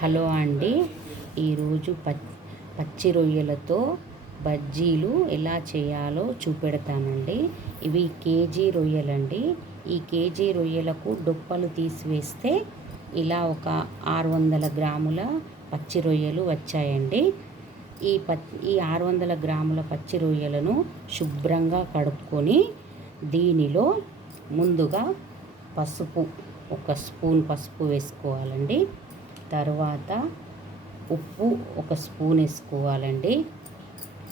Hello అండి. ఈరోజు పచ్చి రొయ్యలతో బజ్జీలు ఎలా చేయాలో చూపెడతానండి. ఇవి కేజీ రొయ్యలండి. ఈ కేజీ రొయ్యలకు డొప్పలు తీసివేస్తే ఇలా ఒక 600 గ్రాముల పచ్చి రొయ్యలు వచ్చాయండి. ఈ 600 గ్రాముల పచ్చి రొయ్యలను శుభ్రంగా కడుక్కొని దీనిలో ముందుగా పసుపు, ఒక స్పూన్ పసుపు వేసుకోవాలండి. తర్వాత ఉప్పు ఒక స్పూన్ వేసుకోవాలండి.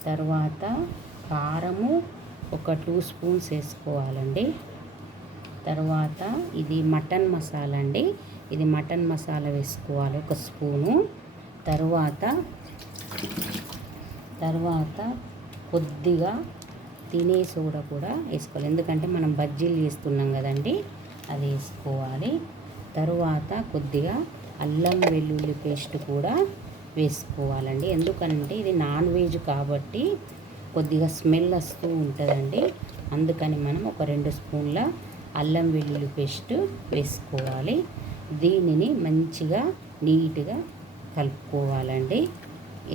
తర్వాత కారము ఒక 2 స్పూన్స్ వేసుకోవాలండి. తర్వాత ఇది మటన్ మసాలా అండి. ఇది మటన్ మసాలా వేసుకోవాలి ఒక స్పూను. తర్వాత కొద్దిగా తినే సోడా కూడా వేసుకోవాలి, ఎందుకంటే మనం బజ్జీలు చేస్తున్నాం కదండి, అది వేసుకోవాలి. తరువాత కొద్దిగా అల్లం వెల్లుల్లి పేస్ట్ కూడా వేసుకోవాలండి. ఎందుకంటే ఇది నాన్ వెజ్ కాబట్టి కొద్దిగా స్మెల్ వస్తూ ఉంటుందండి. అందుకని మనం ఒక 2 స్పూన్ల అల్లం వెల్లుల్లి పేస్ట్ వేసుకోవాలి. దీనిని మంచిగా నీట్గా కలుపుకోవాలండి.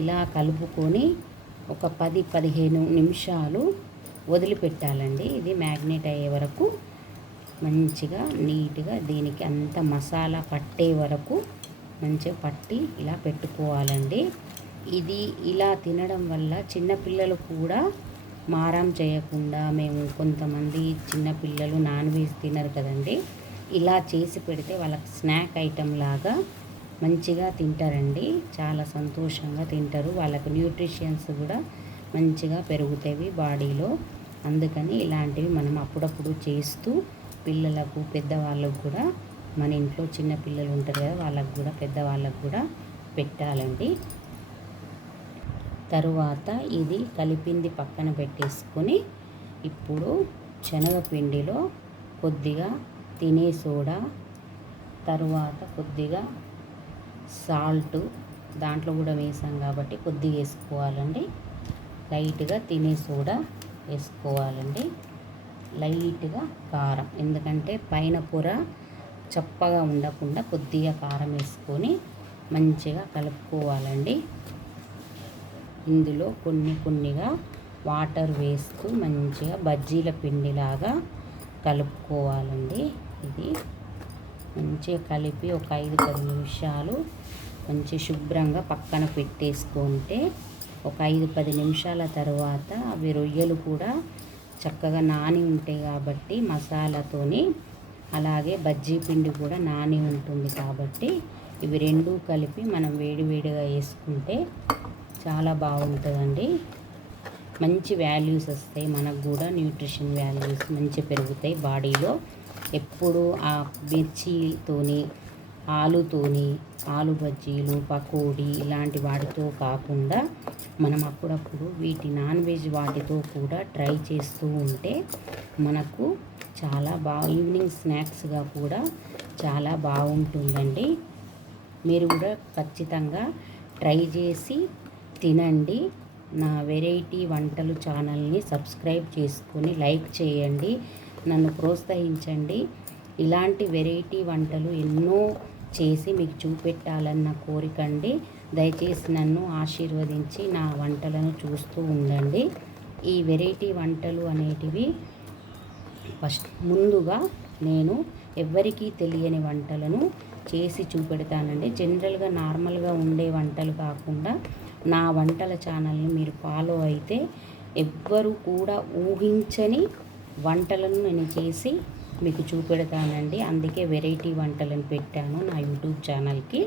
ఇలా కలుపుకొని ఒక 10-15 నిమిషాలు వదిలిపెట్టాలండి. ఇది మ్యాగ్నేట్ అయ్యే వరకు మంచిగా నీట్గా దీనికి అంత మసాలా పట్టే వరకు మంచిగా పట్టి ఇలా పెట్టుకోవాలండి. ఇది ఇలా తినడం వల్ల చిన్నపిల్లలు కూడా మారం చేయకుండా, మేము కొంతమంది చిన్నపిల్లలు నాన్ వెజ్ తినరు కదండి, ఇలా చేసి పెడితే వాళ్ళకి స్నాక్ ఐటెం లాగా మంచిగా తింటారండి. చాలా సంతోషంగా తింటారు. వాళ్ళకు న్యూట్రిషన్స్ కూడా మంచిగా పెరుగుతాయి బాడీలో. అందుకని ఇలాంటివి మనం అప్పుడప్పుడు చేస్తూ పిల్లలకు, పెద్దవాళ్ళకు కూడా, మన ఇంట్లో చిన్న పిల్లలు ఉంటారు కదా, వాళ్ళకు కూడా, పెద్దవాళ్ళకు కూడా పెట్టాలండి. తరువాత ఇది కలిపింది పక్కన పెట్టేసుకొని ఇప్పుడు శనగపిండిలో కొద్దిగా తినే సోడా, తరువాత కొద్దిగా సాల్ట్, దాంట్లో కూడా వేసాం కాబట్టి కొద్దిగా వేసుకోవాలండి. లైట్గా తినే సోడా వేసుకోవాలండి. లైట్గా కారం, ఎందుకంటే పైన పొర చప్పగా ఉండకుండా కొద్దిగా కారం వేసుకొని మంచిగా కలుపుకోవాలండి. ఇందులో కొన్నిగా వాటర్ వేస్తూ మంచిగా బజ్జీల పిండిలాగా కలుపుకోవాలండి. ఇది మంచిగా కలిపి ఒక 5-10 నిమిషాలు మంచి శుభ్రంగా పక్కన పెట్టేసుకుంటే ఒక 5-10 నిమిషాల తర్వాత అవి రొయ్యలు కూడా చక్కగా నాని ఉంటాయి కాబట్టి మసాలాతోని, అలాగే బజ్జీ పిండి కూడా నాని ఉంటుంది కాబట్టి ఇవి రెండూ కలిపి మనం వేడివేడిగా వేసుకుంటే చాలా బాగుంటుందండి. మంచి వాల్యూస్ వస్తాయి, మనకు కూడా న్యూట్రిషన్ వాల్యూస్ మంచి పెరుగుతాయి బాడీలో. ఎప్పుడు ఆ మిర్చితోని, ఆలుతోని, ఆలు బజ్జీలు, పకోడీ ఇలాంటి వాటితో కాకుండా మనం అప్పుడప్పుడు వీటి నాన్ వెజ్ వాటితో కూడా ట్రై చేస్తూ ఉంటే మనకు చాలా ఈవినింగ్ స్నాక్స్గా కూడా చాలా బాగుంటుందండి. మీరు కూడా ఖచ్చితంగా ట్రై చేసి తినండి. నా వెరైటీ వంటలు ఛానల్ని సబ్స్క్రైబ్ చేసుకొని లైక్ చేయండి, నన్ను ప్రోత్సహించండి. ఇలాంటి వెరైటీ వంటలు ఎన్నో చేసి మీకు చూపెట్టాలన్న కోరికండి. దయచేసి నన్ను ఆశీర్వదించి నా వంటలను చూస్తూ ఉండండి. ఈ వెరైటీ వంటలు అనేటివి ముందుగా నేను ఎవ్వరికీ తెలియని వంటలను చేసి చూపెడతానండి. జనరల్గా నార్మల్గా ఉండే వంటలు కాకుండా నా వంటల ఛానల్ని మీరు ఫాలో అయితే ఎవ్వరు కూడా ఊహించని వంటలను నేను చేసి మీకు చూపెడతానండి. అందుకే వెరైటీ వంటలను పెట్టాను నా యూట్యూబ్ ఛానల్కి.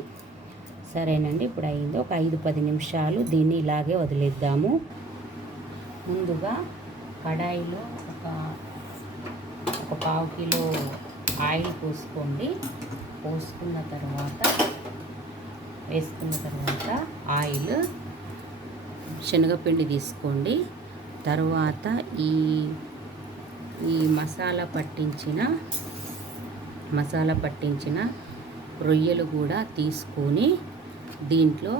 సరేనండి, ఇప్పుడు అయింది. ఒక 5-10 నిమిషాలు దీన్ని ఇలాగే వదిలేద్దాము. ముందుగా కడాయిలో ఒక 1/2 కిలో ఆయిల్ వేసుకున్న తర్వాత ఆయిల్, శనగపిండి తీసుకోండి. తర్వాత ఈ మసాలా పట్టించిన రొయ్యలు కూడా తీసుకొని దీంట్లో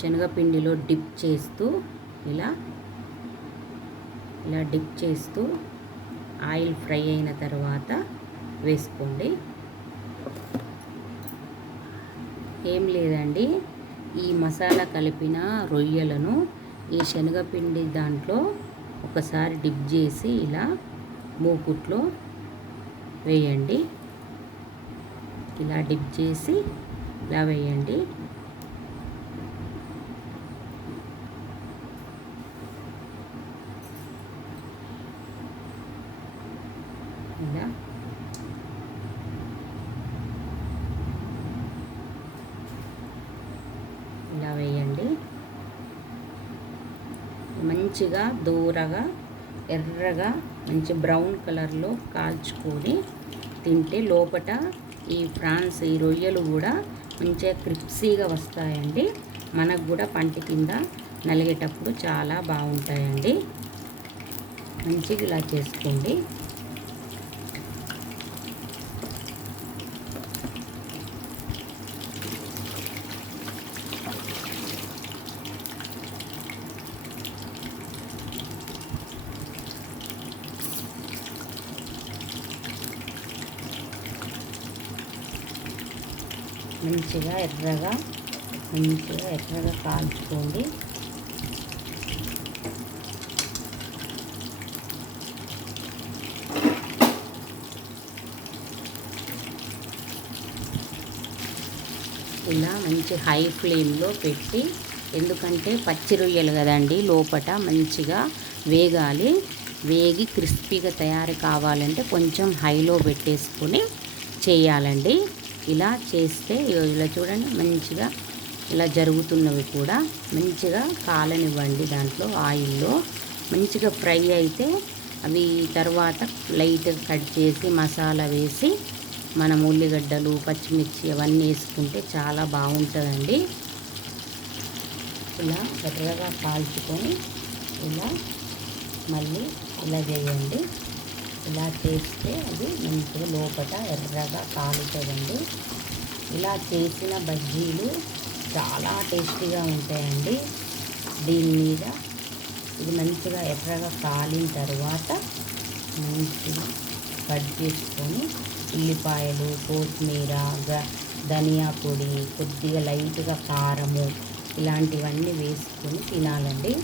శనగపిండిలో డిప్ చేస్తూ ఇలా డిప్ చేస్తూ ఆయిల్ ఫ్రై అయిన తర్వాత వేసుకోండి. ఏం లేదండి, ఈ మసాలా కలిపిన రొయ్యలను ఈ శనగపిండి దాంట్లో ఒకసారి డిప్ చేసి ఇలా మూకుట్లో వేయండి. ఇలా డిప్ చేసి ఇలా వేయండి. ఇలా ఇలా వేయండి. మంచిగా దూరగా ఎర్రగా మంచి బ్రౌన్ కలర్లో కాల్చుకొని తింటే లోపట ఈ రొయ్యలు కూడా మంచిగా క్రిప్సీగా వస్తాయండి. మనకు కూడా పంటి కింద నలిగేటప్పుడు చాలా బాగుంటాయండి. మంచిగా ఇలా చేసుకోండి. మంచిగా ఎర్రగా కాల్చుకోండి. ఇలా మంచి హై ఫ్లేమ్లో పెట్టి, ఎందుకంటే పచ్చి రొయ్యలు కదండి, లోపట మంచిగా వేగాలి. వేగి క్రిస్పీగా తయారు కావాలంటే కొంచెం హైలో పెట్టేసుకొని చేయాలండి. ఇలా చేస్తే ఇలా చూడండి, మంచిగా ఇలా జరుగుతున్నవి కూడా మంచిగా కాలనివ్వండి. దాంట్లో ఆయిల్లో మంచిగా ఫ్రై అయితే అవి తర్వాత లైట్గా కట్ చేసి మసాలా వేసి మనం ఉల్లిగడ్డలు పచ్చిమిర్చి అవన్నీ వేసుకుంటే చాలా బాగుంటుందండి. ఇలా ఎర్రగా కాల్చుకొని ఇలా మళ్ళీ ఇలా చేయండి. ఇలా చేస్తే అది మంచిగా లోపల ఎర్రగా కాలుతుందండి. ఇలా చేసిన బజ్జీలు చాలా టేస్టీగా ఉంటాయండి. దీని మీద ఇది మంచిగా ఎర్రగా కాలిన తర్వాత మంచిగా కట్ చేసుకొని ఉల్లిపాయలు, కొత్తిమీర, ధనియా పొడి, కొద్దిగా లైట్గా కారము ఇలాంటివన్నీ వేసుకొని తినాలండి.